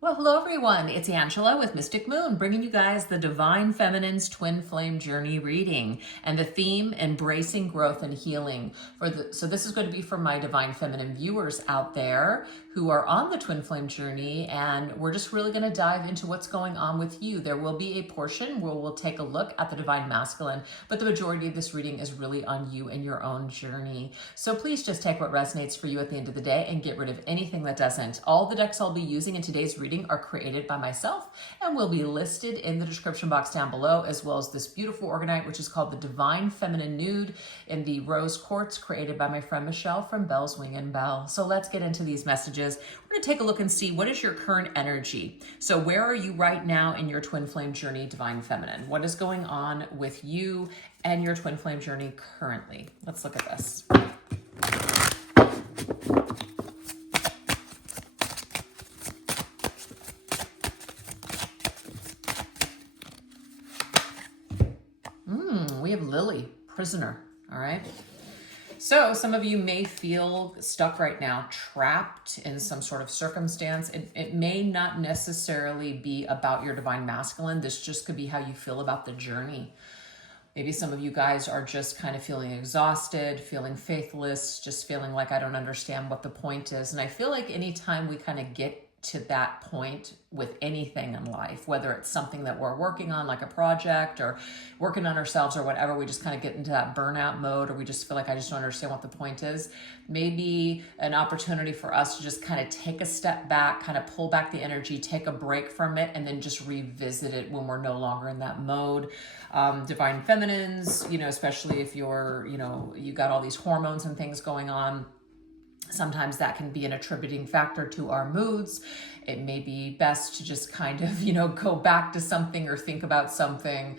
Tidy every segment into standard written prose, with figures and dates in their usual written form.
Well, hello everyone. It's Angela with Mystic Moon, bringing you guys the Divine Feminine's Twin Flame Journey reading and the theme, embracing growth and healing. So this is going to be for my Divine Feminine viewers out there who are on the Twin Flame Journey, and we're just really going to dive into what's going on with you. There will be a portion where we'll take a look at the Divine Masculine, but the majority of this reading is really on you and your own journey. So please just take what resonates for you at the end of the day and get rid of anything that doesn't. All the decks I'll be using in today's reading are created by myself and will be listed in the description box down below, as well as this beautiful organite, which is called the Divine Feminine Nude in the Rose Quartz, created by my friend Michelle from Belle's Wing and Bell. So let's get into these messages. We're going to take a look and see what is your current energy. So where are you right now in your twin flame journey, Divine Feminine? What is going on with you and your twin flame journey currently? Let's look at this. We have Lily, prisoner, all right? So some of you may feel stuck right now, trapped in some sort of circumstance. It may not necessarily be about your Divine Masculine. This just could be how you feel about the journey. Maybe some of you guys are just kind of feeling exhausted, feeling faithless, just feeling like I don't understand what the point is. And I feel like anytime we kind of get to that point with anything in life, whether it's something that we're working on, like a project or working on ourselves or whatever, we just kind of get into that burnout mode, or we just feel like I just don't understand what the point is. Maybe an opportunity for us to just kind of take a step back, kind of pull back the energy, take a break from it, and then just revisit it when we're no longer in that mode. Divine Feminines, especially if you're, you got all these hormones and things going on, sometimes that can be an attributing factor to our moods. It may be best to just kind of, go back to something or think about something,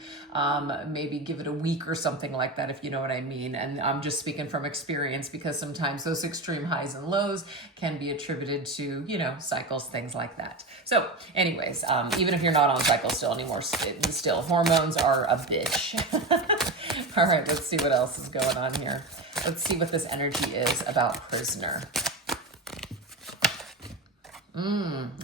maybe give it a week or something like that, if you know what I mean. And I'm just speaking from experience, because sometimes those extreme highs and lows can be attributed to, cycles, things like that. So anyways, even if you're not on cycle still anymore, still hormones are a bitch. All right, let's see what else is going on here. Let's see what this energy is about prisoner.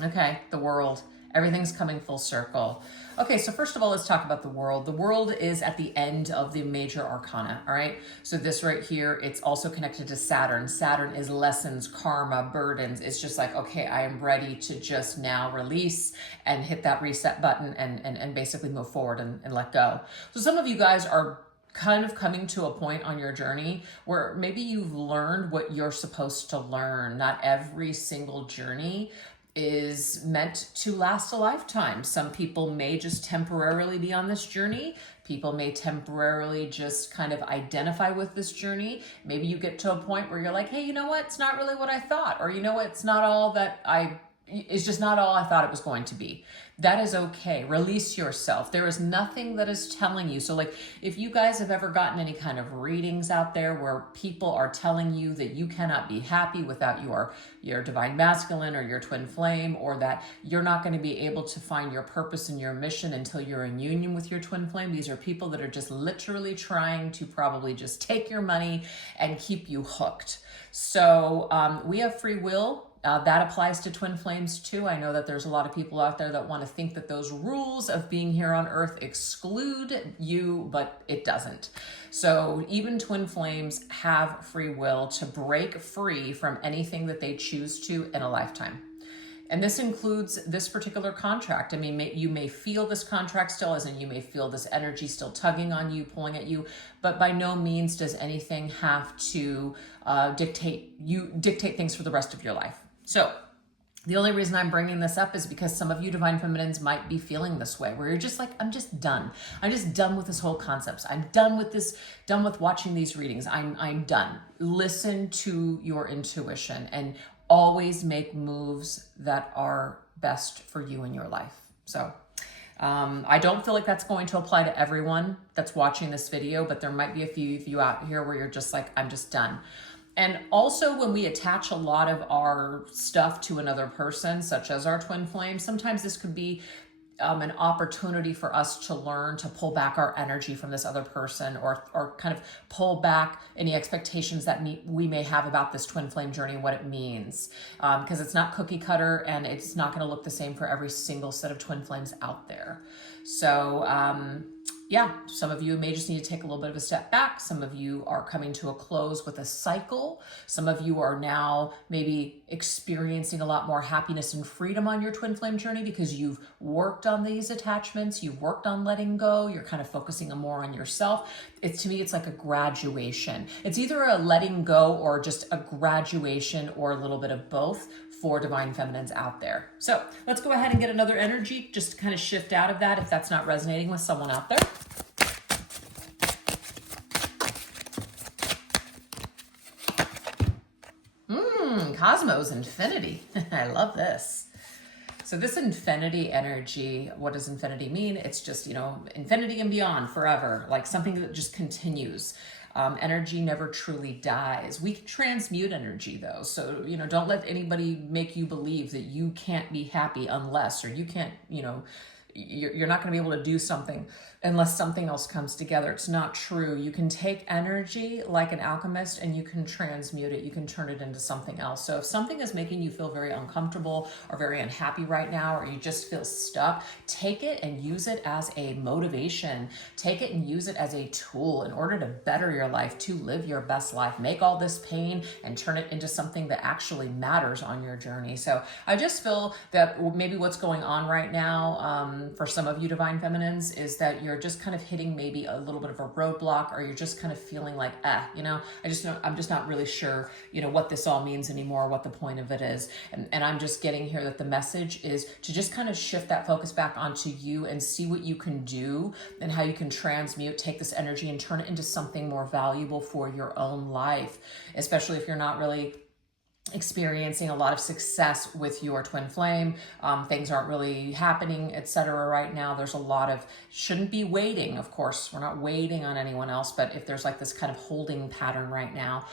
Okay, the world. Everything's coming full circle. Okay, so first of all, let's talk about the world. The world is at the end of the major arcana, all right? So this right here, it's also connected to Saturn. Saturn is lessons, karma, burdens. It's just like, okay, I am ready to just now release and hit that reset button and basically move forward and let go. So some of you guys are kind of coming to a point on your journey where maybe you've learned what you're supposed to learn. Not every single journey is meant to last a lifetime. Some people may just temporarily be on this journey. People may temporarily just kind of identify with this journey. Maybe you get to a point where you're like, hey, you know what? It's not really what I thought. Or you know what? It's just not all I thought it was going to be. That is okay. Release yourself. There is nothing that is telling you. So like, if you guys have ever gotten any kind of readings out there where people are telling you that you cannot be happy without your Divine Masculine or your twin flame, or that you're not going to be able to find your purpose and your mission until you're in union with your twin flame, these are people that are just literally trying to probably just take your money and keep you hooked. So we have free will. That applies to twin flames too. I know that there's a lot of people out there that want to think that those rules of being here on earth exclude you, but it doesn't. So even twin flames have free will to break free from anything that they choose to in a lifetime. And this includes this particular contract. I mean, you may feel this contract still, as in you may feel this energy still tugging on you, pulling at you, but by no means does anything have to dictate things for the rest of your life. So the only reason I'm bringing this up is because some of you Divine Feminines might be feeling this way, where you're just like, I'm just done. I'm just done with this whole concept. I'm done with this, done with watching these readings. I'm done. Listen to your intuition and always make moves that are best for you in your life. So I don't feel like that's going to apply to everyone that's watching this video, but there might be a few of you out here where you're just like, I'm just done. And also when we attach a lot of our stuff to another person, such as our twin flame, sometimes this could be an opportunity for us to learn to pull back our energy from this other person, or kind of pull back any expectations that we may have about this twin flame journey and what it means. Because it's not cookie cutter, and it's not going to look the same for every single set of twin flames out there. So, yeah, some of you may just need to take a little bit of a step back. Some of you are coming to a close with a cycle. Some of you are now maybe experiencing a lot more happiness and freedom on your twin flame journey because you've worked on these attachments, you've worked on letting go, you're kind of focusing more on yourself. To me, it's like a graduation. It's either a letting go or just a graduation, or a little bit of both for divine feminines out there. So let's go ahead and get another energy just to kind of shift out of that if that's not resonating with someone out there. Cosmos Infinity. I love this. So this infinity energy, what does infinity mean? It's just, infinity and beyond, forever, like something that just continues. Energy never truly dies. We can transmute energy though. So, don't let anybody make you believe that you can't be happy unless, or you can't, you're not going to be able to do something unless something else comes together. It's not true. You can take energy like an alchemist and you can transmute it. You can turn it into something else. So if something is making you feel very uncomfortable or very unhappy right now, or you just feel stuck, take it and use it as a motivation. Take it and use it as a tool in order to better your life, to live your best life. Make all this pain and turn it into something that actually matters on your journey. So I just feel that maybe what's going on right now, for some of you divine feminines, is that you're just kind of hitting maybe a little bit of a roadblock, or you're just kind of feeling like, I'm just not really sure, what this all means anymore, what the point of it is. And I'm just getting here that the message is to just kind of shift that focus back onto you and see what you can do and how you can transmute, take this energy and turn it into something more valuable for your own life, especially if you're not really experiencing a lot of success with your twin flame. Things aren't really happening, etc. right now. There's a lot of, shouldn't be waiting, of course. We're not waiting on anyone else, but if there's like this kind of holding pattern right now,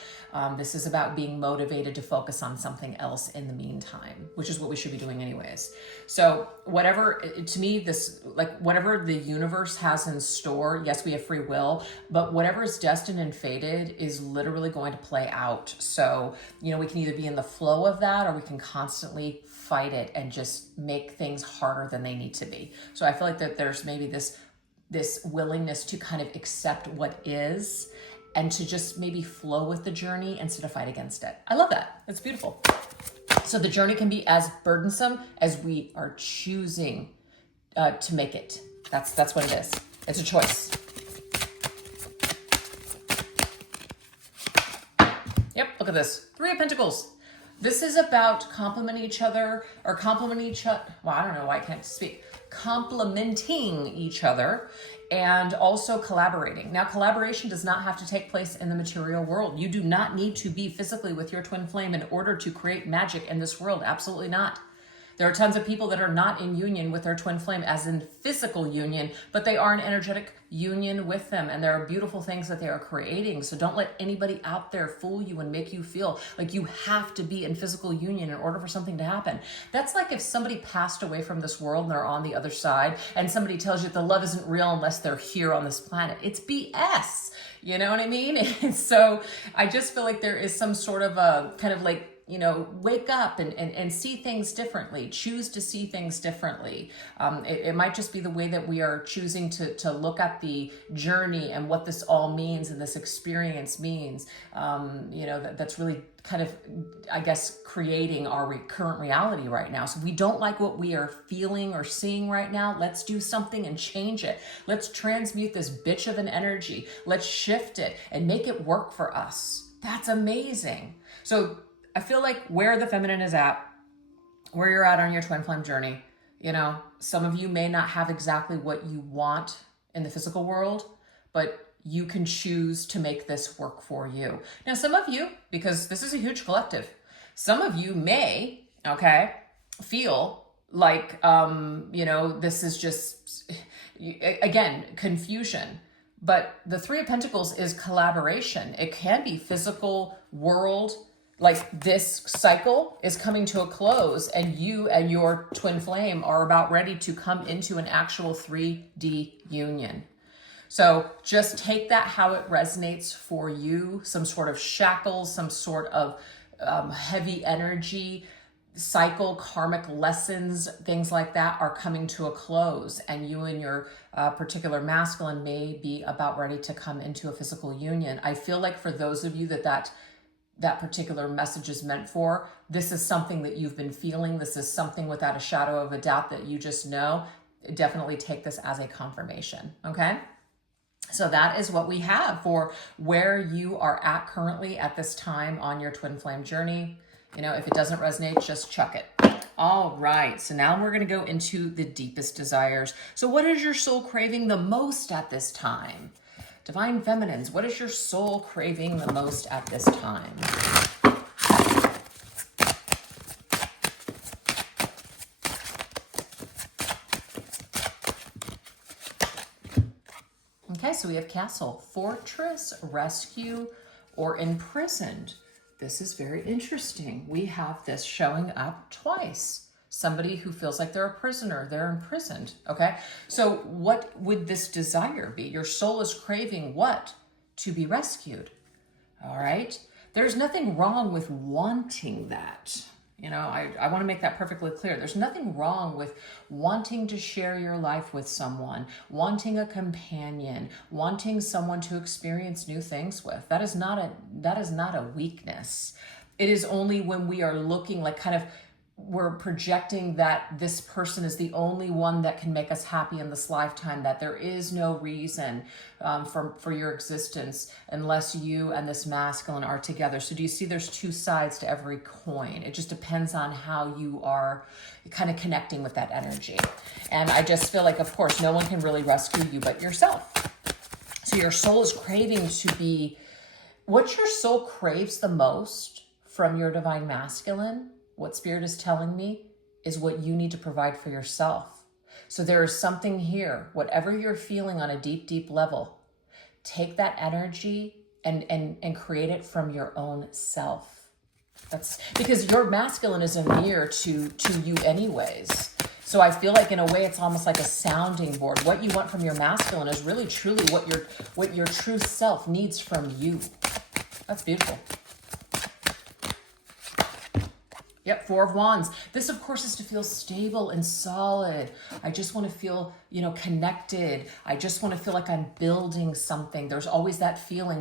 this is about being motivated to focus on something else in the meantime, which is what we should be doing anyways. So whatever, to me, this, like whatever the universe has in store, yes, we have free will, but whatever is destined and fated is literally going to play out. So, we can either be in the flow of that, or we can constantly fight it and just make things harder than they need to be. So I feel like that there's maybe this willingness to kind of accept what is and to just maybe flow with the journey instead of fight against it. I love that. It's beautiful. So the journey can be as burdensome as we are choosing to make it. That's what it is. It's a choice. Yep, look at this. 3 of Pentacles. This is about complimenting each other, or complimenting each other. Well, I don't know why I can't speak. Complimenting each other, and also collaborating. Now, collaboration does not have to take place in the material world. You do not need to be physically with your twin flame in order to create magic in this world. Absolutely not. There are tons of people that are not in union with their twin flame as in physical union, but they are in energetic union with them, and there are beautiful things that they are creating. So don't let anybody out there fool you and make you feel like you have to be in physical union in order for something to happen. That's like if somebody passed away from this world and they're on the other side, and somebody tells you the love isn't real unless they're here on this planet. It's BS. You know what I mean? And so I just feel like there is some sort of a kind of like, wake up and see things differently, choose to see things differently. It might just be the way that we are choosing to look at the journey and what this all means and this experience means. That's really kind of, I guess, creating our current reality right now. So if we don't like what we are feeling or seeing right now, let's do something and change it. Let's transmute this bitch of an energy. Let's shift it and make it work for us. That's amazing. So I feel like where the feminine is at, where you're at on your twin flame journey, some of you may not have exactly what you want in the physical world, but you can choose to make this work for you. Now, some of you, because this is a huge collective, some of you may, feel like, this is just, again, confusion. But the 3 of Pentacles is collaboration. It can be physical world, like this cycle is coming to a close, and you and your twin flame are about ready to come into an actual 3D union. So just take that how it resonates for you. Some sort of shackles, some sort of heavy energy, cycle, karmic lessons, things like that are coming to a close. And you and your particular masculine may be about ready to come into a physical union. I feel like for those of you that particular message is meant for, this is something that you've been feeling. This is something without a shadow of a doubt that you just know. Definitely take this as a confirmation, okay? So that is what we have for where you are at currently at this time on your twin flame journey. You know, if it doesn't resonate, just chuck it. All right, so now we're going to go into the deepest desires. So what is your soul craving the most at this time? Divine Feminines, what is your soul craving the most at this time? Okay, so we have castle, fortress, rescue, or imprisoned. This is very interesting. We have this showing up twice. Somebody who feels like they're a prisoner, they're imprisoned, okay? So what would this desire be? Your soul is craving what? To be rescued, all right? There's nothing wrong with wanting that. You know, I want to make that perfectly clear. There's nothing wrong with wanting to share your life with someone, wanting a companion, wanting someone to experience new things with. That is not a weakness. It is only when we are looking like kind of we're projecting that this person is the only one that can make us happy in this lifetime, that there is no reason for your existence unless you and this masculine are together. So do you see there's two sides to every coin? It just depends on how you are kind of connecting with that energy. And I just feel like, of course, no one can really rescue you but yourself. So your soul is craving to be, what your soul craves the most from your divine masculine, what Spirit is telling me, is what you need to provide for yourself. So there is something here, whatever you're feeling on a deep, deep level, take that energy and create it from your own self. That's because your masculine is a mirror to you anyways. So I feel like in a way it's almost like a sounding board. What you want from your masculine is really truly what your true self needs from you. That's beautiful. Yep, Four of Wands. This, of course, is to feel stable and solid. I just want to feel, connected. I just want to feel like I'm building something. There's always that feeling,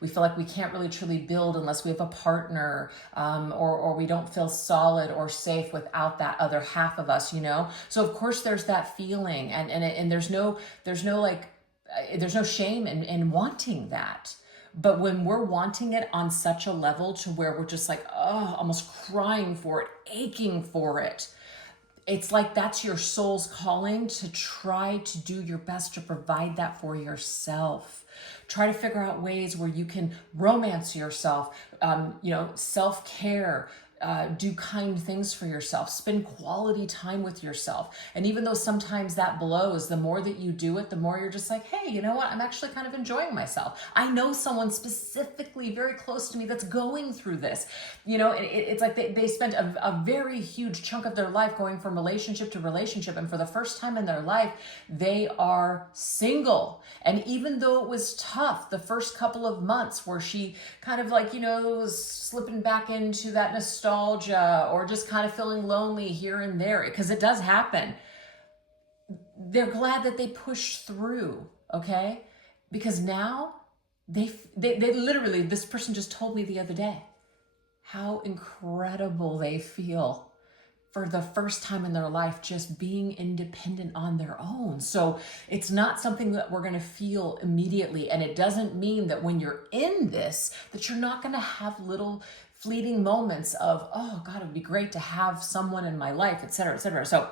we feel like we can't really truly build unless we have a partner, or we don't feel solid or safe without that other half of us, So, of course, there's that feeling, and there's no shame in wanting that. But when we're wanting it on such a level to where we're just like, almost crying for it, aching for it, it's like that's your soul's calling to try to do your best to provide that for yourself. Try to figure out ways where you can romance yourself, self-care, do kind things for yourself, spend quality time with yourself. And even though sometimes that blows, the more that you do it, the more you're just like, hey, you know what? I'm actually kind of enjoying myself. I know someone specifically very close to me that's going through this. It's like they spent a very huge chunk of their life going from relationship to relationship. And for the first time in their life, they are single. And even though it was tough the first couple of months where she kind of was slipping back into that nostalgia or just kind of feeling lonely here and there, because it does happen, they're glad that they pushed through, okay? Because now they literally, this person just told me the other day how incredible they feel for the first time in their life, just being independent on their own. So it's not something that we're going to feel immediately. And it doesn't mean that when you're in this, that you're not going to have little fleeting moments of, oh God, it would be great to have someone in my life, et cetera, et cetera. So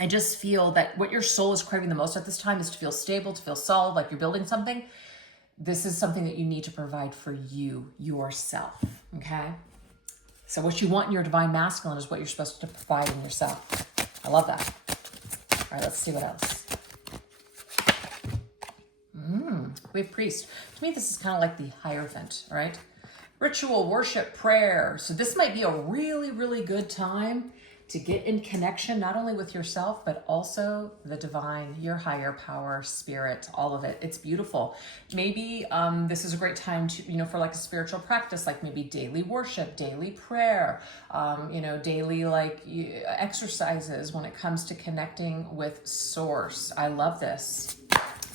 I just feel that what your soul is craving the most at this time is to feel stable, to feel solid, like you're building something. This is something that you need to provide for you, yourself, okay? So what you want in your divine masculine is what you're supposed to provide in yourself. I love that. All right, let's see what else. We have priest. To me, this is kind of like the Hierophant, right? Ritual, worship, prayer. So this might be a really, really good time to get in connection, not only with yourself, but also the divine, your higher power, spirit, all of it. It's beautiful. Maybe this is a great time to, for like a spiritual practice, like maybe daily worship, daily prayer, daily exercises when it comes to connecting with source. I love this.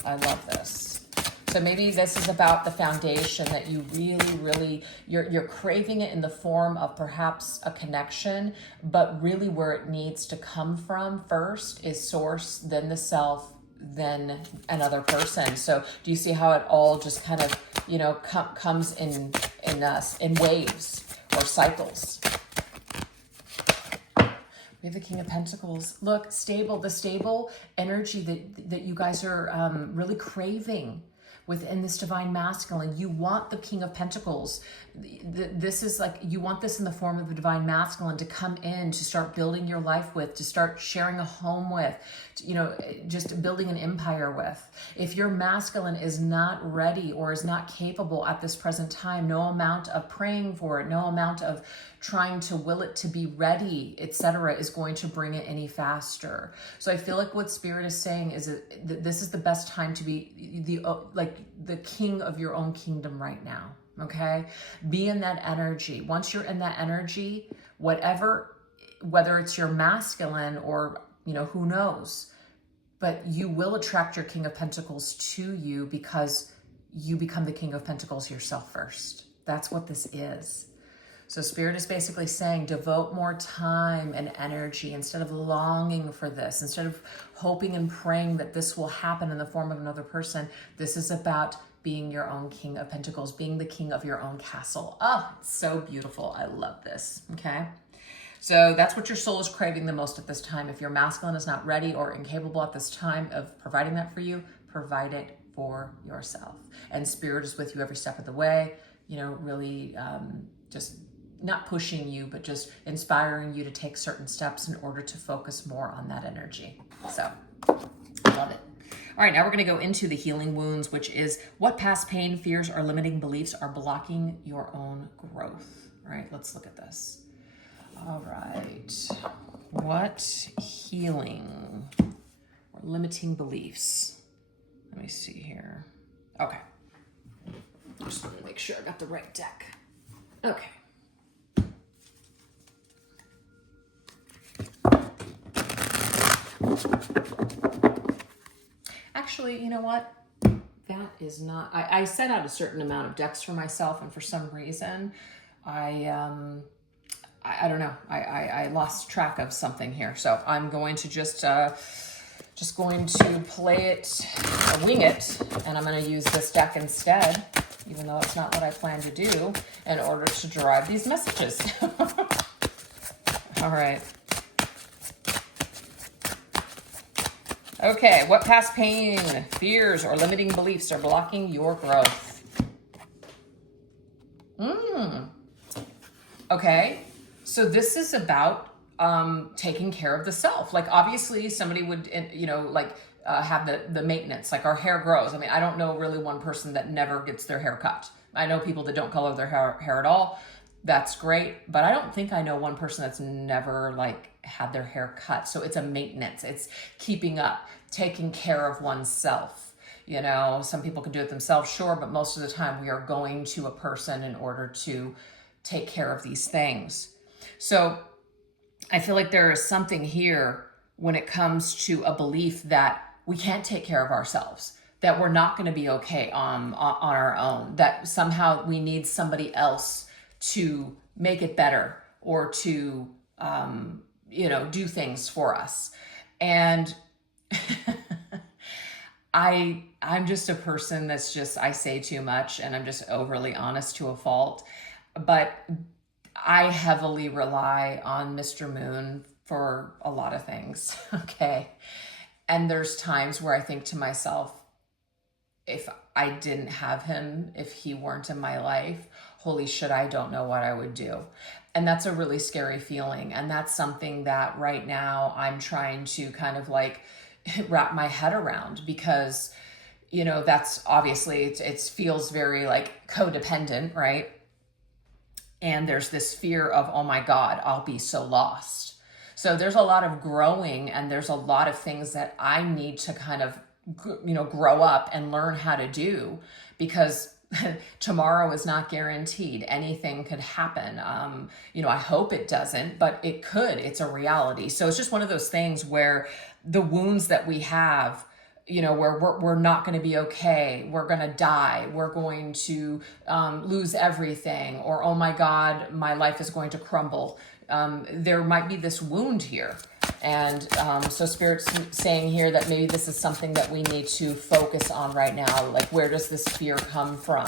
I love this. So maybe this is about the foundation that you really, you're craving it in the form of perhaps a connection, but really where it needs to come from first is source, then the self, then another person. So do you see how it all just kind of, comes in waves or cycles? We have the King of Pentacles. Look, stable, the stable energy that you guys are really craving within this divine masculine. You want the King of Pentacles. This is like, you want this in the form of the divine masculine to come in, to start building your life with, to start sharing a home with, just building an empire with. If your masculine is not ready or is not capable at this present time, no amount of praying for it, no amount of trying to will it to be ready, etc., is going to bring it any faster. So I feel like what Spirit is saying is that this is the best time to be the king of your own kingdom right now. Okay, be in that energy. Once you're in that energy, whether it's your masculine or who knows, but you will attract your King of Pentacles to you because you become the King of Pentacles yourself first. That's what this is. So Spirit is basically saying, devote more time and energy instead of longing for this, instead of hoping and praying that this will happen in the form of another person. This is about being your own King of Pentacles, being the king of your own castle. Oh, it's so beautiful. I love this. Okay. So that's what your soul is craving the most at this time. If your masculine is not ready or incapable at this time of providing that for you, provide it for yourself. And Spirit is with you every step of the way, really just not pushing you, but just inspiring you to take certain steps in order to focus more on that energy. So, love it. All right, now we're going to go into the healing wounds, which is what past pain, fears, or limiting beliefs are blocking your own growth. All right, let's look at this. All right, what healing or limiting beliefs? Let me see here. Okay, just want to make sure I got the right deck. Okay. Actually, you know what? That is not, I set out a certain amount of decks for myself, and for some reason, I don't know. I lost track of something here. So I'm going to just going to play it, wing it, and I'm going to use this deck instead, even though it's not what I plan to do, in order to derive these messages. All right. Okay, what past pain, fears, or limiting beliefs are blocking your growth? Okay, so this is about taking care of the self. Like, obviously, somebody would, have the maintenance, like our hair grows. I mean, I don't know really one person that never gets their hair cut. I know people that don't color their hair at all. That's great, but I don't think I know one person that's never had their hair cut. So it's a maintenance. It's keeping up, taking care of oneself. Some people can do it themselves, sure, but most of the time we are going to a person in order to take care of these things. So I feel like there is something here when it comes to a belief that we can't take care of ourselves, that we're not going to be okay on our own, that somehow we need somebody else to make it better or to, do things for us. And I'm just a person that's just, I say too much and I'm just overly honest to a fault, but I heavily rely on Mr. Moon for a lot of things. Okay. And there's times where I think to myself, if I didn't have him, if he weren't in my life, holy shit, I don't know what I would do. And that's a really scary feeling. And that's something that right now I'm trying to kind of wrap my head around, because, that's obviously, it feels very codependent, right? And there's this fear of, oh my God, I'll be so lost. So there's a lot of growing, and there's a lot of things that I need to kind of, grow up and learn how to do, because tomorrow is not guaranteed. Anything could happen. I hope it doesn't, but it could. It's a reality. So it's just one of those things where the wounds that we have, where we're not going to be okay, we're going to die, we're going to lose everything, or oh my God, my life is going to crumble. There might be this wound here. And so Spirit's saying here that maybe this is something that we need to focus on right now. Like, where does this fear come from?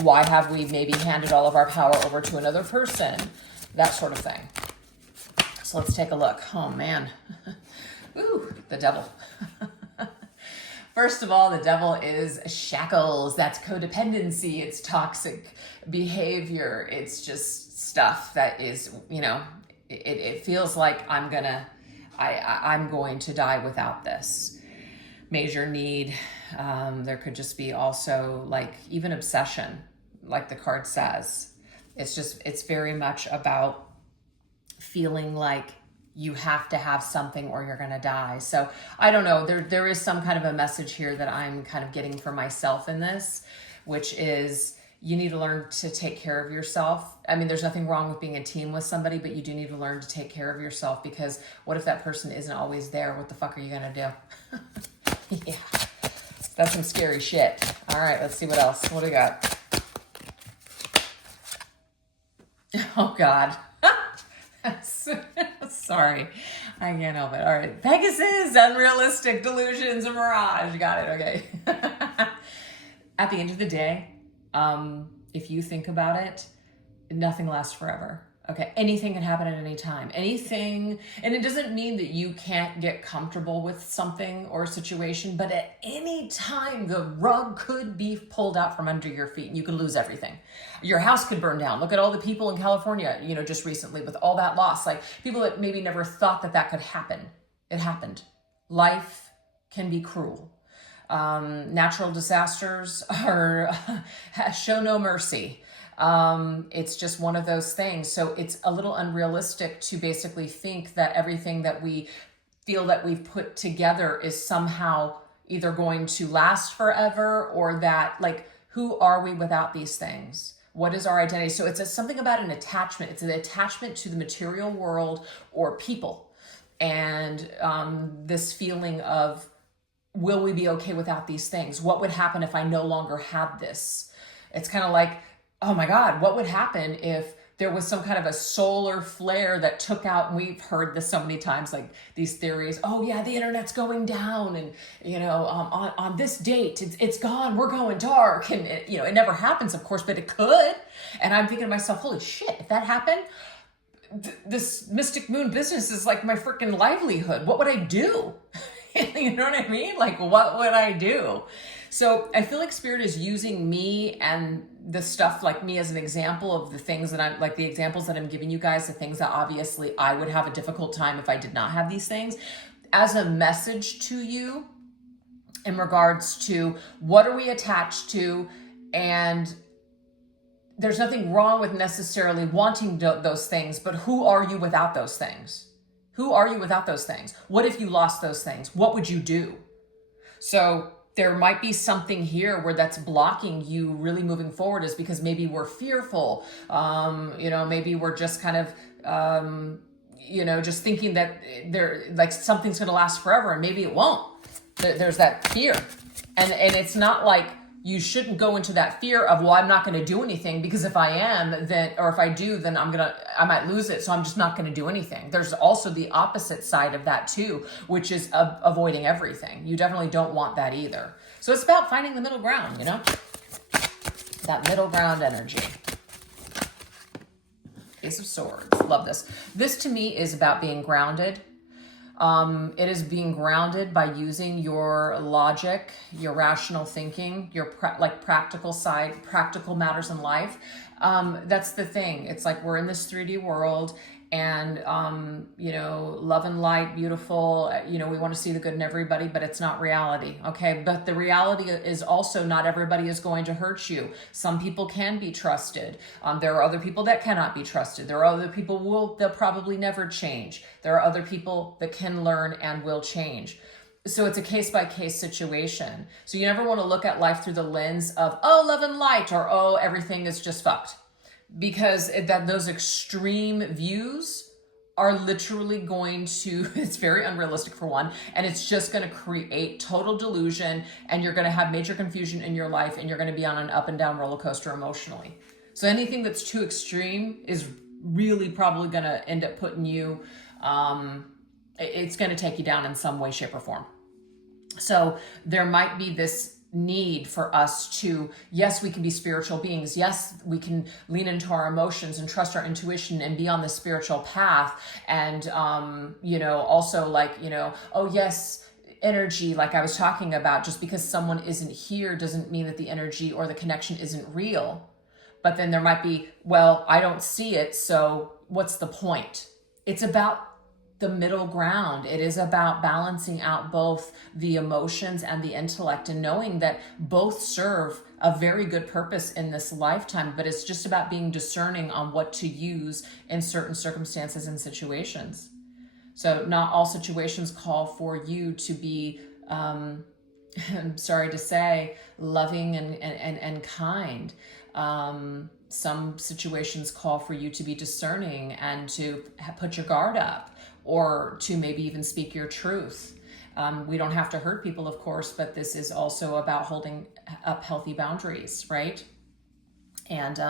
Why have we maybe handed all of our power over to another person? That sort of thing. So let's take a look. Oh man. Ooh, the devil. First of all, the devil is shackles. That's codependency. It's toxic behavior. It's just stuff that is, it feels like I'm going to die without this. Major need. There could just be also like even obsession, like the card says. It's very much about feeling like you have to have something or you're going to die. So I don't know, there is some kind of a message here that I'm kind of getting for myself in this, which is you need to learn to take care of yourself. I mean, there's nothing wrong with being a team with somebody, but you do need to learn to take care of yourself, because what if that person isn't always there? What the fuck are you going to do? Yeah, that's some scary shit. All right, let's see what else. What do we got? Oh God. Sorry, I can't help it. All right, Pegasus, unrealistic delusions, a mirage. Got it. Okay. At the end of the day, if you think about it, nothing lasts forever. Okay, anything can happen at any time. Anything, and it doesn't mean that you can't get comfortable with something or a situation, but at any time the rug could be pulled out from under your feet and you could lose everything. Your house could burn down. Look at all the people in California, just recently with all that loss. Like, people that maybe never thought that could happen. It happened. Life can be cruel. Natural disasters show no mercy. It's just one of those things. So it's a little unrealistic to basically think that everything that we feel that we've put together is somehow either going to last forever, or that, like, who are we without these things? What is our identity? So it's something about an attachment. It's an attachment to the material world or people. And this feeling of, will we be okay without these things? What would happen if I no longer had this? It's kind of like, oh my God, what would happen if there was some kind of a solar flare that took out, and we've heard this so many times, like these theories, oh yeah, the internet's going down, and on this date, it's gone, we're going dark, and it never happens, of course, but it could. And I'm thinking to myself, holy shit, if that happened, this Mystic Moon business is like my freaking livelihood. What would I do? You know what I mean? Like, what would I do? So I feel like Spirit is using me and the stuff, like me, as an example of the things that I'm, like the examples that I'm giving you guys, the things that obviously I would have a difficult time if I did not have these things, as a message to you in regards to what are we attached to. And there's nothing wrong with necessarily wanting those things, but who are you without those things? Who are you without those things? What if you lost those things? What would you do? So there might be something here where that's blocking you really moving forward, is because maybe we're fearful. Maybe we're just kind of, just thinking that like something's going to last forever, and maybe it won't. There's that fear. And it's not like you shouldn't go into that fear of, well, I'm not going to do anything, because if I am, then, or if I do, then I might lose it. So I'm just not going to do anything. There's also the opposite side of that too, which is avoiding everything. You definitely don't want that either. So it's about finding the middle ground, that middle ground energy. Ace of Swords. Love this. This to me is about being grounded. It is being grounded by using your logic, your rational thinking, your practical side, practical matters in life. That's the thing. It's like we're in this 3D world, and, you know, love and light, beautiful, you know, we want to see the good in everybody, but it's not reality. Okay. But the reality is also not everybody is going to hurt you. Some people can be trusted. There are other people that cannot be trusted. There are other people they'll probably never change. There are other people that can learn and will change. So it's a case-by-case situation. So you never want to look at life through the lens of, oh, love and light, or, oh, everything is just fucked. Because those extreme views are literally going to, it's very unrealistic for one, and it's just going to create total delusion, and you're going to have major confusion in your life, and you're going to be on an up and down roller coaster emotionally. So anything that's too extreme is really probably going to end up putting you, it's going to take you down in some way, shape, or form. So there might be this need for us to, yes, we can be spiritual beings. Yes, we can lean into our emotions and trust our intuition and be on the spiritual path. And, you know, also like, you know, oh yes, energy, like I was talking about, just because someone isn't here doesn't mean that the energy or the connection isn't real. But then there might be, well, I don't see it, so what's the point? It's about the middle ground. It is about balancing out both the emotions and the intellect, and knowing that both serve a very good purpose in this lifetime, but it's just about being discerning on what to use in certain circumstances and situations. So not all situations call for you to be, I'm sorry to say, loving and kind. Some situations call for you to be discerning and to put your guard up, or to maybe even speak your truth. We don't have to hurt people, of course, but this is also about holding up healthy boundaries, right? And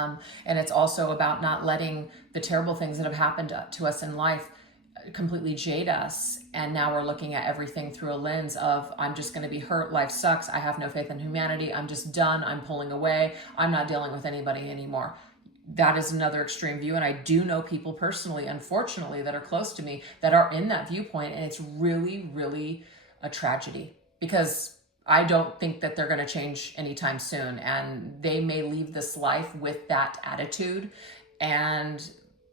it's also about not letting the terrible things that have happened to us in life completely jade us. And now we're looking at everything through a lens of, I'm just going to be hurt. Life sucks. I have no faith in humanity. I'm just done. I'm pulling away. I'm not dealing with anybody anymore. That is another extreme view. And I do know people personally, unfortunately, that are close to me that are in that viewpoint. And it's really, really a tragedy, because I don't think that they're going to change anytime soon. And they may leave this life with that attitude. And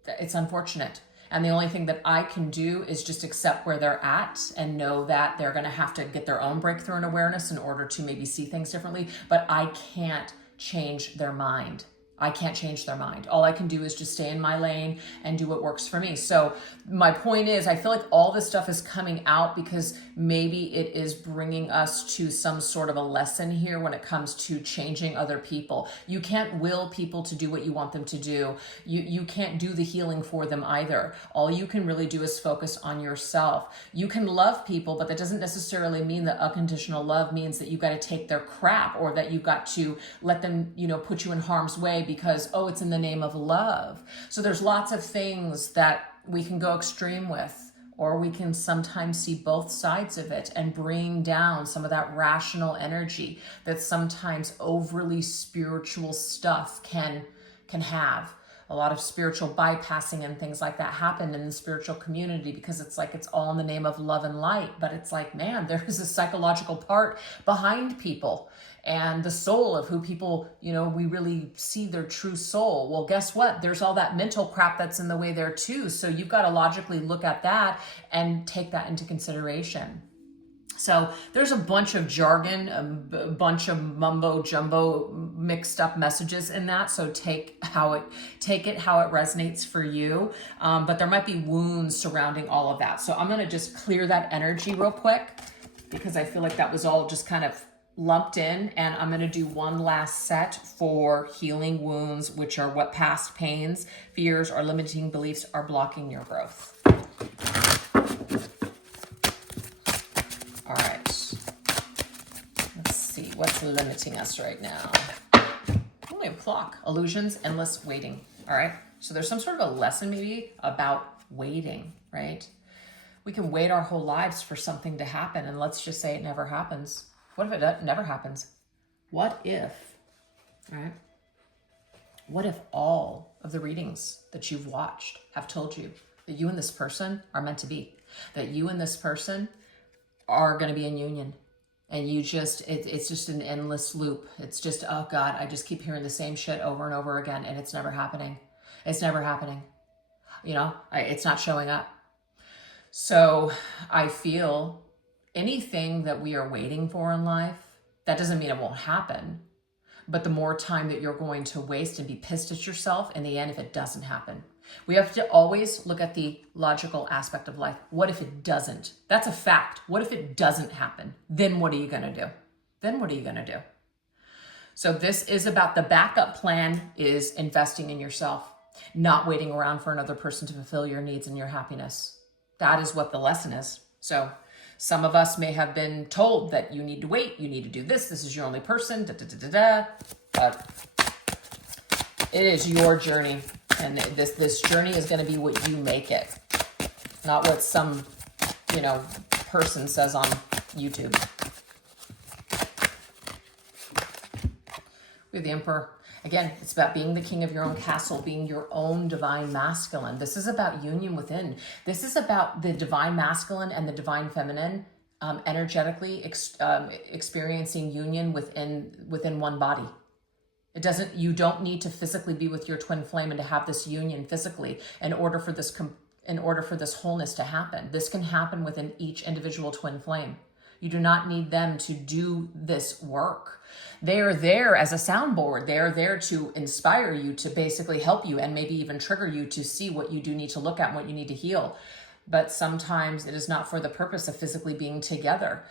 it's unfortunate. And the only thing that I can do is just accept where they're at and know that they're going to have to get their own breakthrough in awareness in order to maybe see things differently. But I can't change their mind. I can't change their mind. All I can do is just stay in my lane and do what works for me. So my point is, I feel like all this stuff is coming out because maybe it is bringing us to some sort of a lesson here when it comes to changing other people. You can't will people to do what you want them to do. You can't do the healing for them either. All you can really do is focus on yourself. You can love people, but that doesn't necessarily mean that unconditional love means that you've got to take their crap, or that you've got to let them, put you in harm's way because, oh, it's in the name of love. So there's lots of things that we can go extreme with, or we can sometimes see both sides of it and bring down some of that rational energy that sometimes overly spiritual stuff can have. A lot of spiritual bypassing and things like that happen in the spiritual community because it's like it's all in the name of love and light. But it's like, man, there is a psychological part behind people and the soul of who people, we really see their true soul. Well, guess what? There's all that mental crap that's in the way there too. So you've got to logically look at that and take that into consideration. So there's a bunch of jargon, a bunch of mumbo jumbo mixed up messages in that. So take it how it resonates for you. But there might be wounds surrounding all of that. So I'm going to just clear that energy real quick because I feel like that was all just kind of lumped in. And I'm going to do one last set for healing wounds, which are what past pains, fears, or limiting beliefs are blocking your growth. All right, let's see, what's limiting us right now? Only a clock, illusions, endless waiting, all right? So there's some sort of a lesson maybe about waiting, right? We can wait our whole lives for something to happen, and let's just say it never happens. What if it never happens? What if, all right? What if all of the readings that you've watched have told you that you and this person are meant to be, that you and this person are going to be in union, and it's just an endless loop. It's just, oh God, I just keep hearing the same shit over and over again, and it's never happening. It's never happening. You know, it's not showing up. So I feel anything that we are waiting for in life, that doesn't mean it won't happen. But the more time that you're going to waste and be pissed at yourself in the end if it doesn't happen. We have to always look at the logical aspect of life. What if it doesn't? That's a fact. What if it doesn't happen? Then what are you going to do? Then what are you going to do? So this is about the backup plan is investing in yourself, not waiting around for another person to fulfill your needs and your happiness. That is what the lesson is. So some of us may have been told that you need to wait, you need to do this, this is your only person, but it is your journey. And this journey is going to be what you make it, not what some, person says on YouTube. We have the Emperor. Again, it's about being the king of your own castle, being your own divine masculine. This is about union within. This is about the divine masculine and the divine feminine energetically experiencing union within one body. You don't need to physically be with your twin flame and to have this union physically in order for this wholeness to happen. This can happen within each individual twin flame. You do not need them to do this work. They are there as a soundboard. They are there to inspire you, to basically help you and maybe even trigger you to see what you do need to look at and what you need to heal. But sometimes it is not for the purpose of physically being together,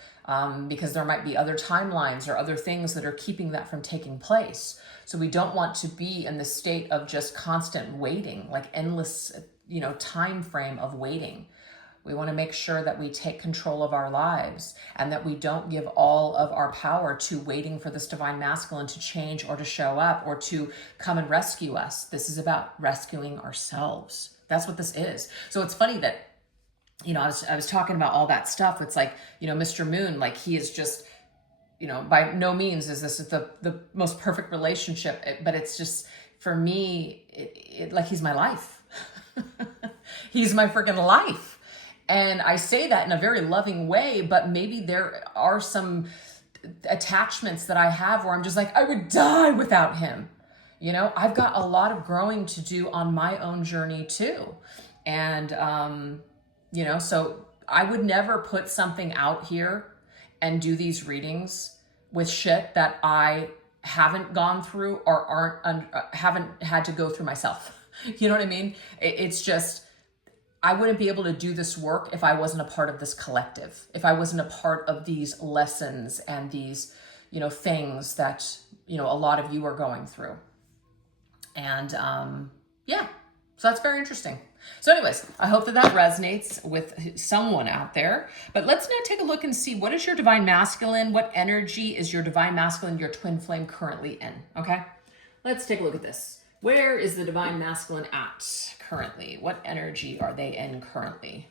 because there might be other timelines or other things that are keeping that from taking place. So we don't want to be in the state of just constant waiting, like endless, time frame of waiting. We want to make sure that we take control of our lives and that we don't give all of our power to waiting for this divine masculine to change or to show up or to come and rescue us. This is about rescuing ourselves. That's what this is. So it's funny that, I was talking about all that stuff. It's like, Mr. Moon, like he is just, by no means is this the most perfect relationship, but it's just, for me, it like he's my life. He's my freaking life. And I say that in a very loving way, but maybe there are some attachments that I have where I'm just like, I would die without him. I've got a lot of growing to do on my own journey too. And, so I would never put something out here and do these readings with shit that I haven't gone through or haven't had to go through myself. You know what I mean? It's just, I wouldn't be able to do this work if I wasn't a part of this collective, if I wasn't a part of these lessons and these, things that, a lot of you are going through. And so that's very interesting. So anyways, I hope that resonates with someone out there. But let's now take a look and see, what is your divine masculine? What energy is your divine masculine, your twin flame, currently in? Okay, let's take a look at this. Where is the divine masculine at currently? What energy are they in currently?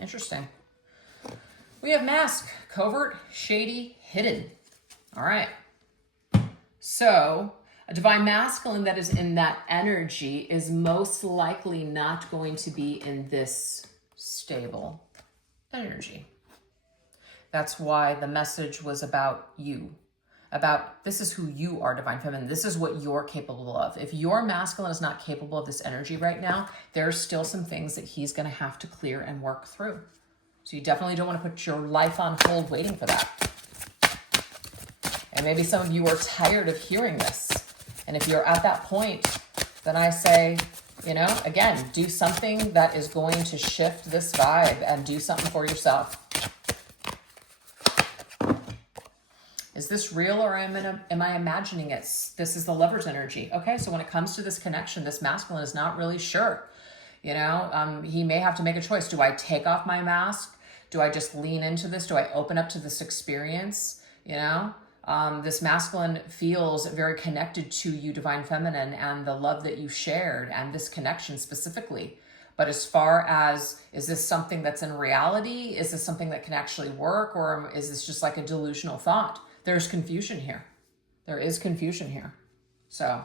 Interesting. We have mask, covert, shady, hidden. All right. So a divine masculine that is in that energy is most likely not going to be in this stable energy. That's why the message was about you, about this is who you are, divine feminine. This is what you're capable of. If your masculine is not capable of this energy right now, there's still some things that he's going to have to clear and work through. So you definitely don't want to put your life on hold waiting for that. And maybe some of you are tired of hearing this. And if you're at that point, then I say, again, do something that is going to shift this vibe and do something for yourself. Is this real or am I imagining it? This is the Lover's energy. Okay, so when it comes to this connection, this masculine is not really sure. He may have to make a choice. Do I take off my mask? Do I just lean into this? Do I open up to this experience? This masculine feels very connected to you, divine feminine, and the love that you shared and this connection specifically. But as far as, is this something that's in reality? Is this something that can actually work? Or is this just like a delusional thought? There's confusion here. There is confusion here. So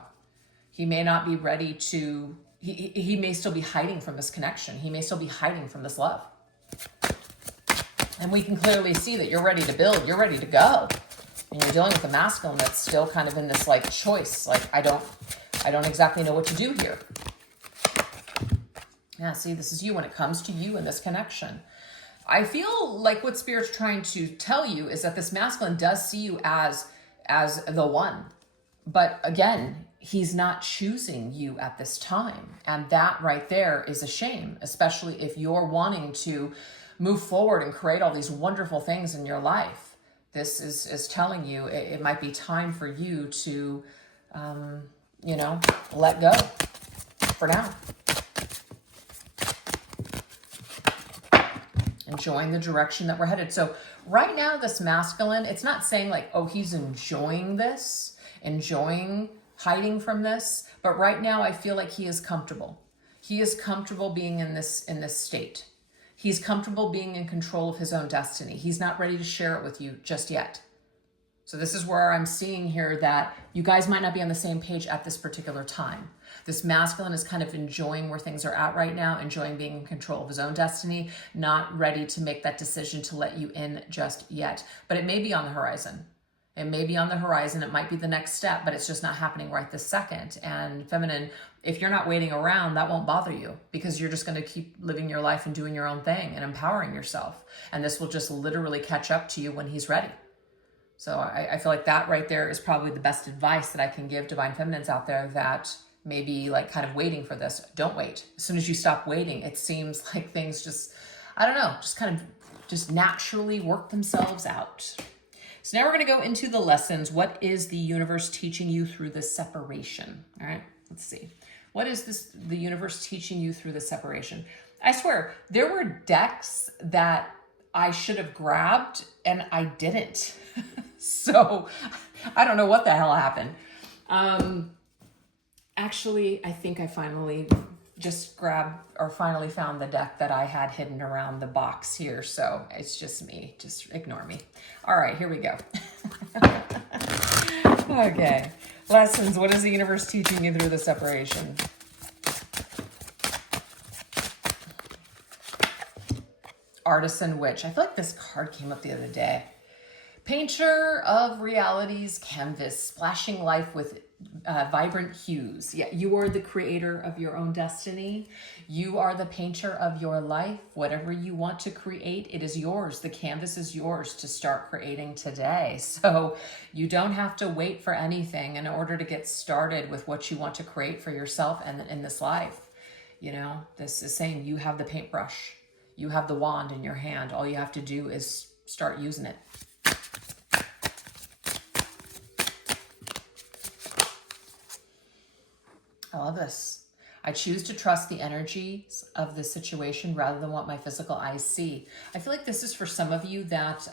he may not be ready to, he may still be hiding from this connection. He may still be hiding from this love. And we can clearly see that you're ready to build. You're ready to go. And you're dealing with a masculine that's still kind of in this like choice. Like, I don't exactly know what to do here. Yeah, see, this is you when it comes to you in this connection. I feel like what Spirit's trying to tell you is that this masculine does see you as the one. But again, he's not choosing you at this time. And that right there is a shame, especially if you're wanting to move forward and create all these wonderful things in your life. This is telling you it might be time for you to, let go for now. Enjoying the direction that we're headed. So right now, this masculine, it's not saying like, oh, he's enjoying this, enjoying hiding from this, but right now I feel like he is comfortable. He is comfortable being in this state. He's comfortable being in control of his own destiny. He's not ready to share it with you just yet. So this is where I'm seeing here that you guys might not be on the same page at this particular time. This masculine is kind of enjoying where things are at right now, enjoying being in control of his own destiny, not ready to make that decision to let you in just yet. But it may be on the horizon. It may be on the horizon. It might be the next step, but it's just not happening right this second. And feminine, if you're not waiting around, that won't bother you because you're just going to keep living your life and doing your own thing and empowering yourself. And this will just literally catch up to you when he's ready. So I feel like that right there is probably the best advice that I can give divine feminines out there that may be like kind of waiting for this. Don't wait. As soon as you stop waiting, it seems like things just, I don't know, just kind of just naturally work themselves out. So now we're going to go into the lessons. What is the universe teaching you through this separation? All right, let's see. What is the universe teaching you through the separation? I swear, there were decks that I should have grabbed and I didn't. So I don't know what the hell happened. Actually, I think I finally finally found the deck that I had hidden around the box here. So it's just me. Just ignore me. All right, here we go. Okay. Lessons. What is the universe teaching you through the separation? Artisan Witch. I feel like this card came up the other day. Painter of reality's canvas, splashing life with vibrant hues. Yeah, you are the creator of your own destiny. You are the painter of your life. Whatever you want to create, it is yours. The canvas is yours to start creating today. So you don't have to wait for anything in order to get started with what you want to create for yourself and in this life. You know, this is saying you have the paintbrush. You have the wand in your hand. All you have to do is start using it. I love this. I choose to trust the energies of the situation rather than what my physical eyes see. I feel like this is for some of you that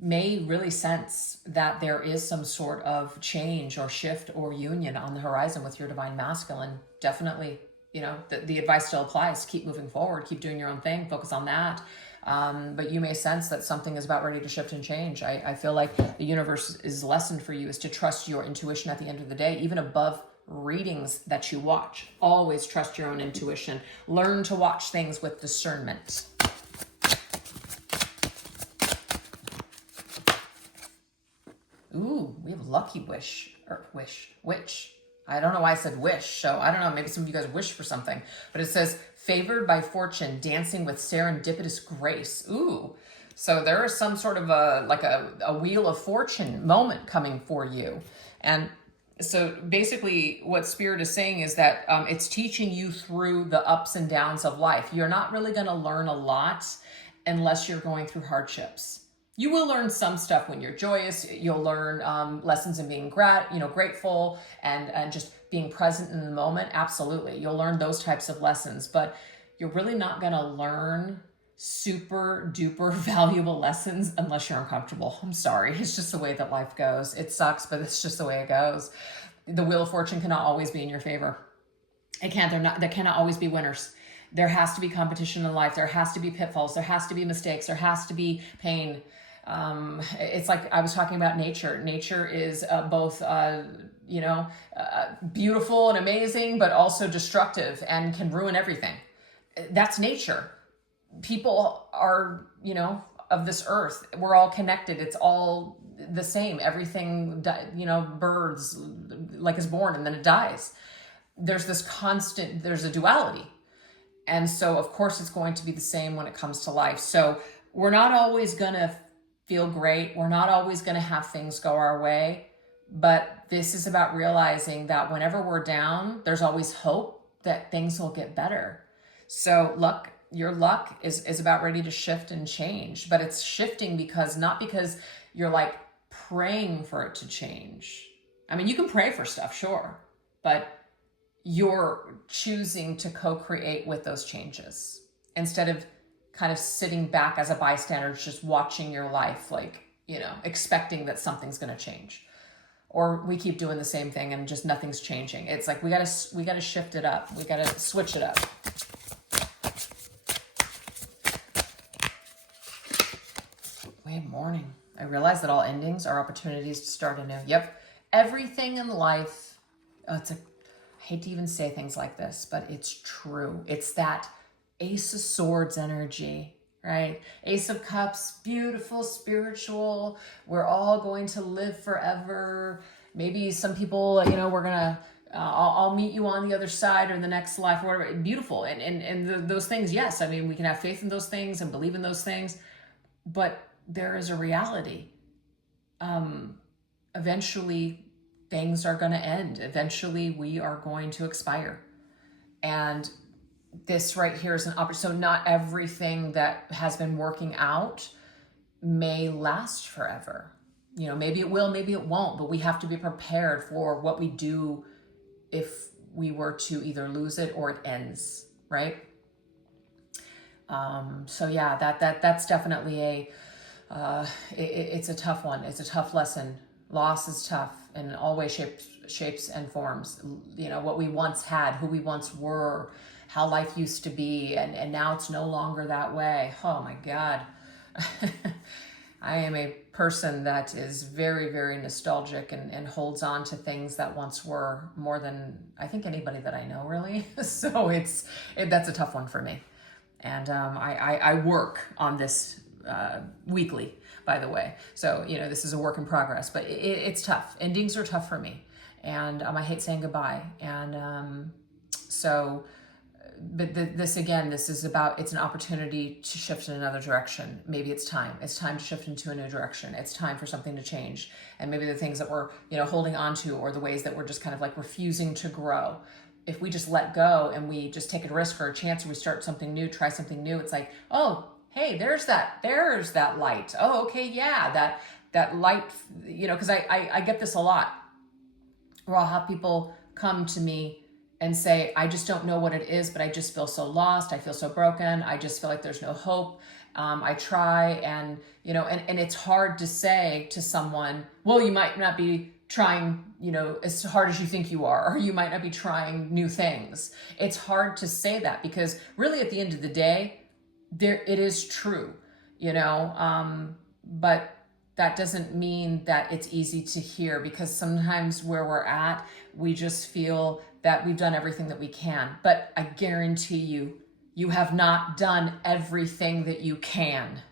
may really sense that there is some sort of change or shift or union on the horizon with your divine masculine. Definitely, you know, the advice still applies. Keep moving forward. Keep doing your own thing. Focus on that. But you may sense that something is about ready to shift and change. I feel like the universe's lesson for you is to trust your intuition at the end of the day, even above readings that you watch. Always trust your own intuition. Learn to watch things with discernment. Ooh, we have lucky witch. I don't know why I said wish. So I don't know, maybe some of you guys wish for something. But it says, favored by fortune, dancing with serendipitous grace. Ooh, so there is some sort of a wheel of fortune moment coming for you. And so basically what Spirit is saying is that it's teaching you through the ups and downs of life. You're not really going to learn a lot unless you're going through hardships. You will learn some stuff when you're joyous. You'll learn lessons in being grateful and just being present in the moment. Absolutely. You'll learn those types of lessons, but you're really not going to learn super duper valuable lessons unless you're uncomfortable. I'm sorry. It's just the way that life goes. It sucks, but it's just the way it goes. The wheel of fortune cannot always be in your favor. It can't. There cannot always be winners. There has to be competition in life. There has to be pitfalls. There has to be mistakes. There has to be pain. It's like I was talking about nature. Nature is both, beautiful and amazing, but also destructive and can ruin everything. That's nature. People are, of this earth. We're all connected. It's all the same. Everything, birds, like, is born and then it dies. There's this constant, there's a duality. And so, of course, it's going to be the same when it comes to life. So we're not always going to feel great. We're not always going to have things go our way. But this is about realizing that whenever we're down, there's always hope that things will get better. So your luck is about ready to shift and change. But it's shifting not because you're like praying for it to change. I mean, you can pray for stuff, sure. But you're choosing to co-create with those changes instead of kind of sitting back as a bystander, just watching your life, like, expecting that something's going to change. Or we keep doing the same thing and just nothing's changing. It's like we got to shift it up. We got to switch it up. Wait, morning. I realize that all endings are opportunities to start anew. Yep. Everything in life, I hate to even say things like this, but it's true. It's that Ace of Swords energy, right? Ace of Cups, beautiful, spiritual. We're all going to live forever. Maybe some people, we're going to, I'll meet you on the other side or the next life or whatever. Beautiful. And those things, yes. I mean, we can have faith in those things and believe in those things, but there is a reality. Eventually, things are going to end. Eventually, we are going to expire. And this right here is an opportunity. So not everything that has been working out may last forever. Maybe it will, maybe it won't, but we have to be prepared for what we do if we were to either lose it or it ends, right? So yeah, that's definitely it's a tough one. It's a tough lesson. Loss is tough in all ways, shapes and forms. What we once had, who we once were, how life used to be, and now it's no longer that way. Oh my God. I am a person that is very, very nostalgic and holds on to things that once were more than I think anybody that I know, really. So that's a tough one for me. And I work on this weekly, by the way. So, this is a work in progress, but it's tough. Endings are tough for me. And I hate saying goodbye. And but this is about, it's an opportunity to shift in another direction. Maybe it's time to shift into a new direction. It's time for something to change. And maybe the things that we're, holding on to, or the ways that we're just kind of like refusing to grow. If we just let go and we just take a risk or a chance, or we start something new, try something new, it's like, oh, hey, there's that light. Oh, okay. Yeah. That light, cause I get this a lot where I'll have people come to me and say, I just don't know what it is, but I just feel so lost. I feel so broken. I just feel like there's no hope. I try and it's hard to say to someone, well, you might not be trying, as hard as you think you are, or you might not be trying new things. It's hard to say that because really at the end of the day, it is true, but that doesn't mean that it's easy to hear, because sometimes where we're at, we just feel that we've done everything that we can. But I guarantee you, you have not done everything that you can.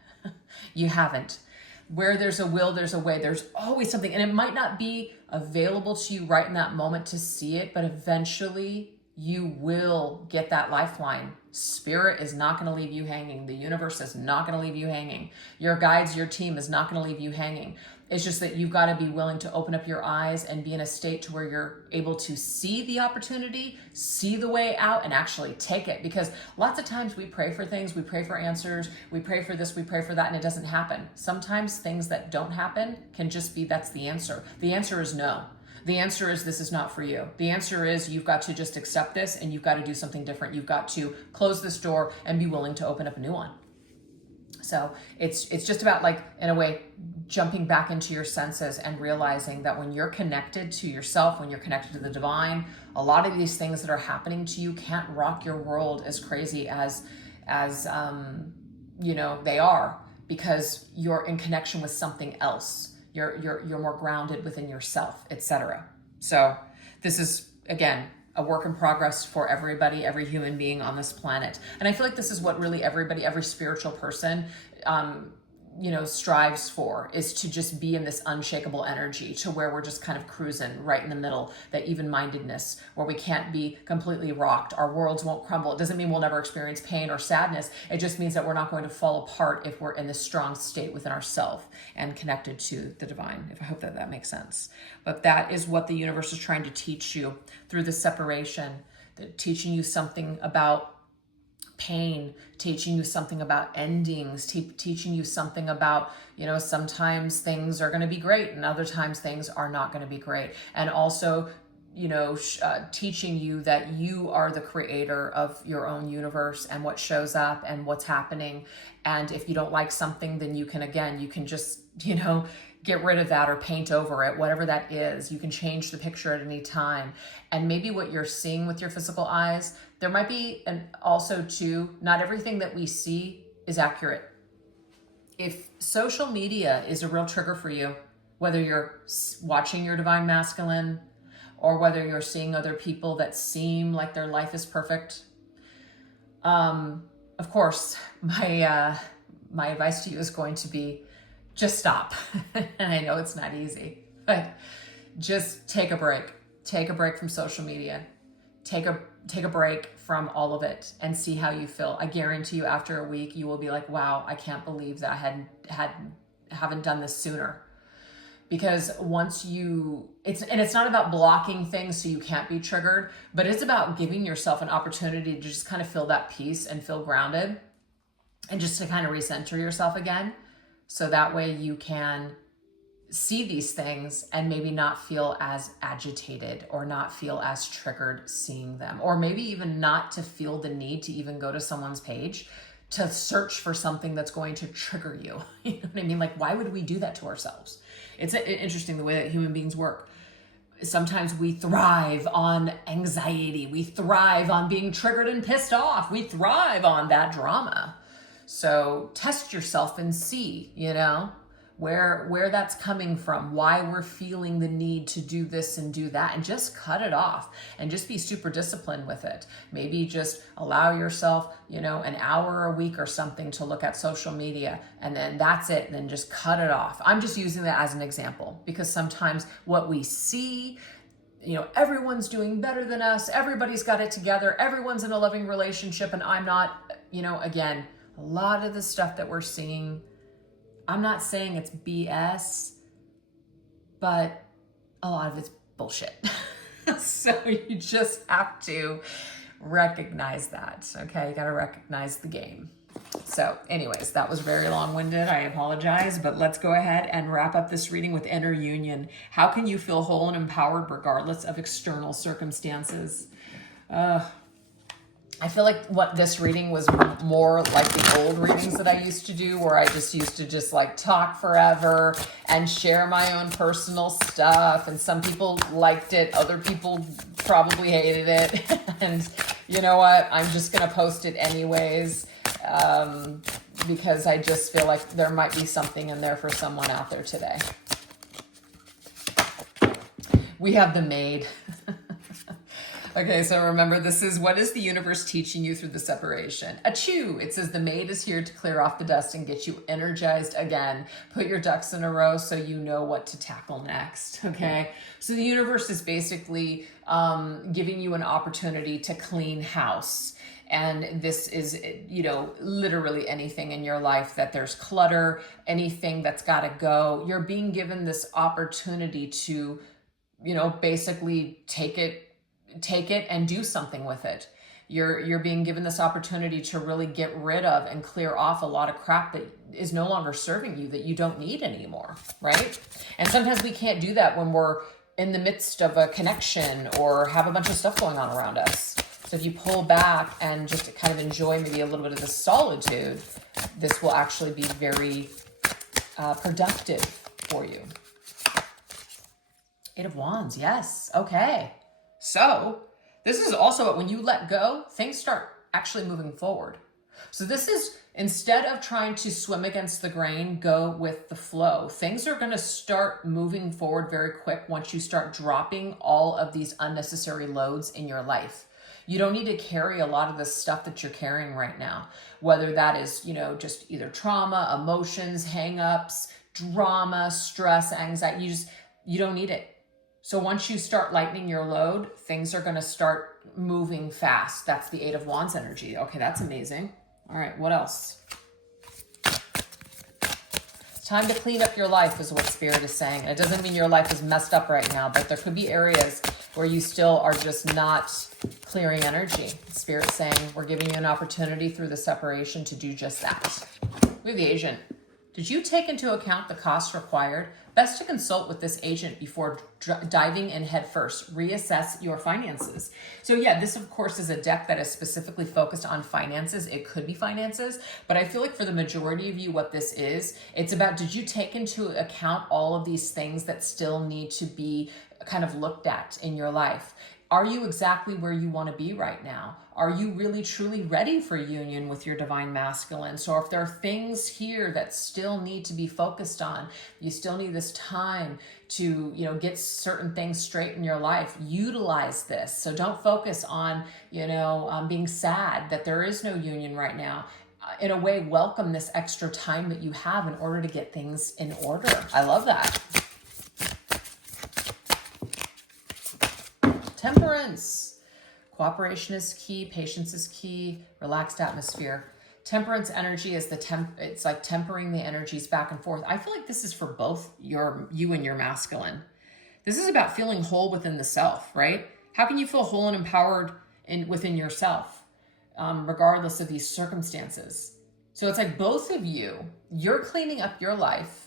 You haven't. Where there's a will, there's a way. There's always something, and it might not be available to you right in that moment to see it, but eventually you will get that lifeline. Spirit is not going to leave you hanging. The universe is not going to leave you hanging. Your guides, your team is not going to leave you hanging. It's just that you've got to be willing to open up your eyes and be in a state to where you're able to see the opportunity, see the way out, and actually take it. Because lots of times we pray for things, we pray for answers, we pray for this, we pray for that, and it doesn't happen. Sometimes things that don't happen can just be, that's the answer. The answer is no. The answer is, this is not for you. The answer is, you've got to just accept this and you've got to do something different. You've got to close this door and be willing to open up a new one. So it's just about, like, in a way, jumping back into your senses and realizing that when you're connected to yourself, when you're connected to the divine, a lot of these things that are happening to you can't rock your world as crazy as they are, because you're in connection with something else. You're more grounded within yourself, etc. So this is, again, a work in progress for everybody, every human being on this planet. And I feel like this is what really everybody, every spiritual person strives for, is to just be in this unshakable energy, to where we're just kind of cruising right in the middle, that even-mindedness, where we can't be completely rocked. Our worlds won't crumble. It doesn't mean we'll never experience pain or sadness. It just means that we're not going to fall apart if we're in this strong state within ourselves and connected to the divine. If I hope that makes sense. But that is what the universe is trying to teach you through the separation, teaching you something about pain, teaching you something about endings, teaching you something about, sometimes things are going to be great and other times things are not going to be great. And also, teaching you that you are the creator of your own universe and what shows up and what's happening. And if you don't like something, then you can just, get rid of that or paint over it, whatever that is. You can change the picture at any time. And maybe what you're seeing with your physical eyes, there might be, and also too, not everything that we see is accurate. If social media is a real trigger for you, whether you're watching your divine masculine or whether you're seeing other people that seem like their life is perfect, of course, my advice to you is going to be, just stop. And I know it's not easy, but just take a break. Take a break from social media. Take a break from all of it and see how you feel. I guarantee you, after a week, you will be like, wow, I can't believe that I haven't done this sooner. Because once it's not about blocking things so you can't be triggered, but it's about giving yourself an opportunity to just kind of feel that peace and feel grounded and just to kind of recenter yourself again. So that way you can see these things and maybe not feel as agitated or not feel as triggered seeing them, or maybe even not to feel the need to even go to someone's page to search for something that's going to trigger you. You know what I mean? Like, why would we do that to ourselves? It's interesting the way that human beings work. Sometimes we thrive on anxiety. We thrive on being triggered and pissed off. We thrive on that drama. So test yourself and see, where that's coming from, why we're feeling the need to do this and do that, and just cut it off and just be super disciplined with it. Maybe just allow yourself, an hour a week or something to look at social media, and then that's it. And then just cut it off. I'm just using that as an example because sometimes what we see, everyone's doing better than us. Everybody's got it together. Everyone's in a loving relationship and I'm not, again, a lot of the stuff that we're seeing, I'm not saying it's BS, but a lot of it's bullshit. So you just have to recognize that, okay? You got to recognize the game. So anyways, that was very long-winded. I apologize, but let's go ahead and wrap up this reading with inner union. How can you feel whole and empowered regardless of external circumstances? I feel like what this reading was more like the old readings that I used to do, where I just used to like talk forever and share my own personal stuff. And some people liked it. Other people probably hated it. And you know what? I'm just going to post it anyways, because I just feel like there might be something in there for someone out there today. We have the maid. Okay, so remember, this is what is the universe teaching you through the separation? Achoo! It says the maid is here to clear off the dust and get you energized again. Put your ducks in a row so you know what to tackle next, okay? So the universe is basically giving you an opportunity to clean house. And this is, literally anything in your life that there's clutter, anything that's got to go. You're being given this opportunity to, basically take it and do something with it. You're being given this opportunity to really get rid of and clear off a lot of crap that is no longer serving you, that you don't need anymore, right? And sometimes we can't do that when we're in the midst of a connection or have a bunch of stuff going on around us. So if you pull back and just kind of enjoy maybe a little bit of the solitude, this will actually be very productive for you. Eight of Wands, yes, okay. So this is also when you let go, things start actually moving forward. So this is, instead of trying to swim against the grain, go with the flow. Things are going to start moving forward very quick once you start dropping all of these unnecessary loads in your life. You don't need to carry a lot of the stuff that you're carrying right now, whether that is, you know, just either trauma, emotions, hangups, drama, stress, anxiety. You don't need it. So once you start lightening your load, things are going to start moving fast. That's the Eight of Wands energy. Okay, that's amazing. All right, what else? It's time to clean up your life is what Spirit is saying. It doesn't mean your life is messed up right now, but there could be areas where you still are just not clearing energy. Spirit's saying we're giving you an opportunity through the separation to do just that. We have the agent. Did you take into account the costs required? Best to consult with this agent before diving in head first. Reassess your finances. So yeah, this of course is a deck that is specifically focused on finances. It could be finances, but I feel like for the majority of you, what this is, it's about, did you take into account all of these things that still need to be kind of looked at in your life? Are you exactly where you want to be right now? Are you really truly ready for union with your divine masculine? So if there are things here that still need to be focused on, you still need this time to, you know, get certain things straight in your life, utilize this. So don't focus on, you know, being sad that there is no union right now. In a way, welcome this extra time that you have in order to get things in order. I love that. Temperance. Cooperation is key. Patience is key. Relaxed atmosphere. Temperance energy is it's like tempering the energies back and forth. I feel like this is for both you and your masculine. This is about feeling whole within the self, right? How can you feel whole and empowered within yourself, regardless of these circumstances? So it's like both of you, you're cleaning up your life.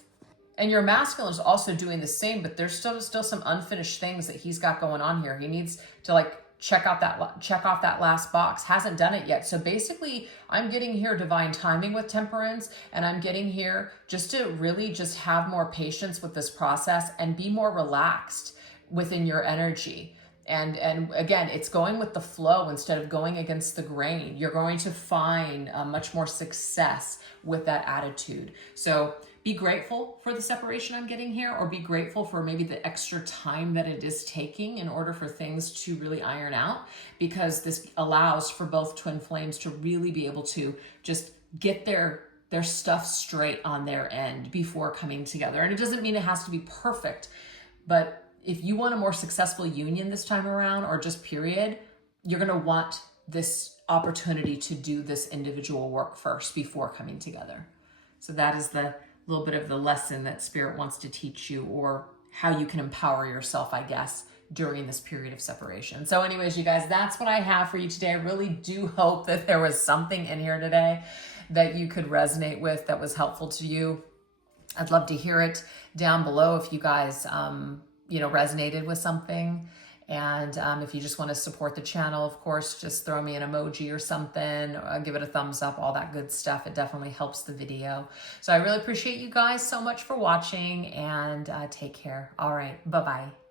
And your masculine is also doing the same, but there's still some unfinished things that he's got going on here. He needs to like check off that last box. Hasn't done it yet. So basically, I'm getting here divine timing with temperance, and I'm getting here just to really just have more patience with this process and be more relaxed within your energy. And again, it's going with the flow instead of going against the grain. You're going to find much more success with that attitude. So be grateful for the separation I'm getting here, or be grateful for maybe the extra time that it is taking in order for things to really iron out, because this allows for both twin flames to really be able to just get their stuff straight on their end before coming together. And it doesn't mean it has to be perfect, but if you want a more successful union this time around, or just period, you're going to want this opportunity to do this individual work first before coming together. So that is the little bit of the lesson that Spirit wants to teach you, or how you can empower yourself, I guess, during this period of separation. So anyways, you guys, that's what I have for you today. I really do hope that there was something in here today that you could resonate with, that was helpful to you. I'd love to hear it down below if you guys, resonated with something. And if you just want to support the channel, of course, just throw me an emoji or something, give it a thumbs up, all that good stuff. It definitely helps the video. So I really appreciate you guys so much for watching, and take care. All right. Bye-bye.